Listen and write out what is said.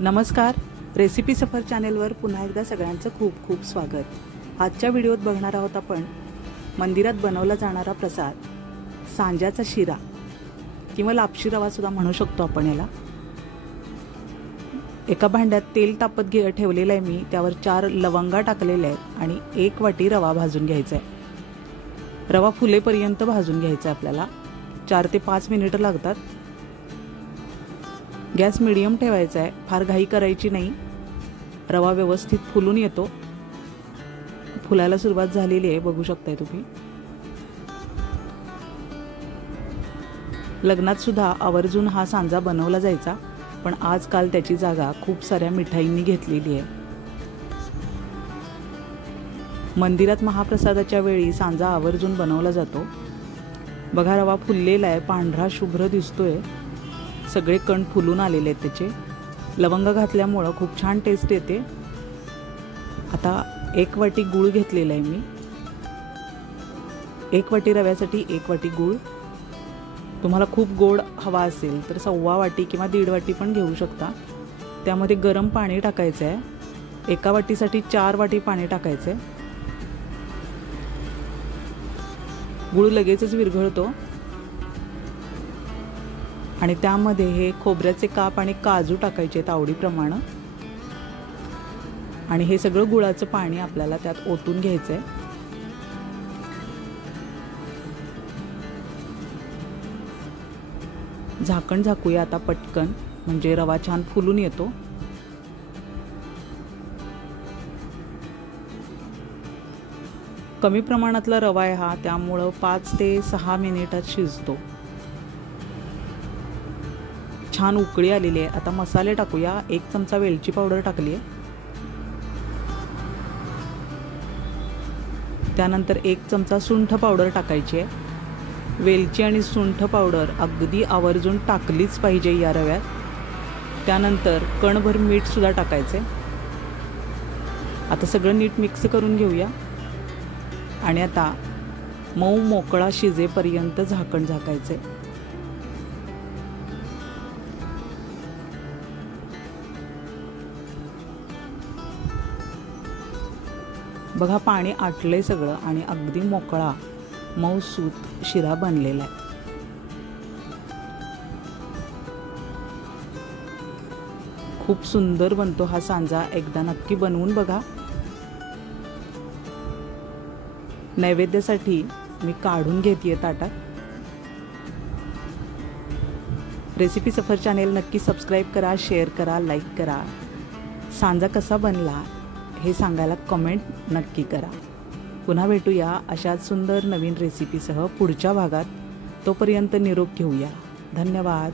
नमस्कार, रेसिपी सफर चॅनेलवर पुन्हा एकदा सगळ्यांचं खूप खूप स्वागत। आजच्या व्हिडिओत बघणार आहोत आपण मंदिरात बनवला जाणारा प्रसाद सांज्याचा शिरा किंवा लापशी रवा सुद्धा म्हणू शकतो आपण याला। एका भांड्यात तेल तापत ठेवलेलं आहे मी, त्यावर 4 लवंगा टाकलेल्या आहेत आणि 1 वाटी रवा भाजून घ्यायचा आहे। रवा फुलेपर्यंत भाजून घ्यायचा आपल्याला। 4 ते 5 मिनिटं लागतात। गॅस मीडियम ठेवायचा आहे, फार घाई करायची नाही। रवा व्यवस्थित फुलून येतो, फुलायला सुरुवात झालेली आहे, बघू शकताय तुम्ही। लग्नात सुद्धा आवर्जून हा सांजा बनवला जायचा, पण आजकाल त्याची जागा खूप साऱ्या मिठाईंनी घेतलेली आहे। मंदिरात महाप्रसादाच्या वेळी सांजा आवर्जून बनवला जातो। बघा, रवा फुललेला आहे, पांढरा शुभ्र दिसतोय, सगळे कण फुलून आलेले आहेत त्याचे। लवंग घातल्यामुळे खूप छान टेस्ट येते। आता 1 वाटी गूळ घेतलेला आहे मी। 1 वाटी रव्यासाठी 1 वाटी गूळ। तुम्हाला खूप गोड हवा असेल तर 1.25 वाटी किंवा 1.5 वाटी पण घेऊ शकता। त्यामध्ये गरम पाणी टाकायचं आहे। 1 वाटीसाठी 4 वाटी पाणी टाकायचं आहे। गूळ लगेचच विरघळतो आणि त्यामध्ये हे खोबऱ्याचे काप आणि काजू टाकायचे आहेत आवडीप्रमाणे। आणि हे सगळं गुळाचं पाणी आपल्याला त्यात ओतून घ्यायचंय। झाकण झाकूया आता पटकन, म्हणजे रवा छान फुलून येतो। कमी प्रमाणातला रवा आहे हा, त्यामुळं 5 ते 6 मिनिटात शिजतो। छान उकळी आलेली आहे। आता मसाले टाकूया। 1 चमचा वेलची पावडर टाकली आहे। त्यानंतर 1 चमचा सुंठ पावडर टाकायची आहे। वेलची आणि सुंठ पावडर अगदी आवर्जून टाकलीच पाहिजे या रव्यात। त्यानंतर कणभर मीठ सुद्धा टाकायचे। आता सगळं नीट मिक्स करून घेऊया आणि आता मऊ मोकळा शिजेपर्यंत झाकण झाकायचे। बघा, पाणी आटलंय सगळं आणि अगदी मोकळा मऊसूत शिरा बनलेला आहे। खूप सुंदर बनतो हा सांजा, एकदा नक्की बनवून बघा। नैवेद्यासाठी मी काढून घेतेय ताटात। रेसिपी सफर चॅनेल नक्की सबस्क्राईब करा, शेअर करा, लाईक करा। सांजा कसा बनला हे सांगायला कमेंट नक्की करा। पुन्हा भेटूया अशाच सुंदर नवीन रेसिपीसह पुढच्या भागात। तोपर्यंत निरोप घेऊया। धन्यवाद।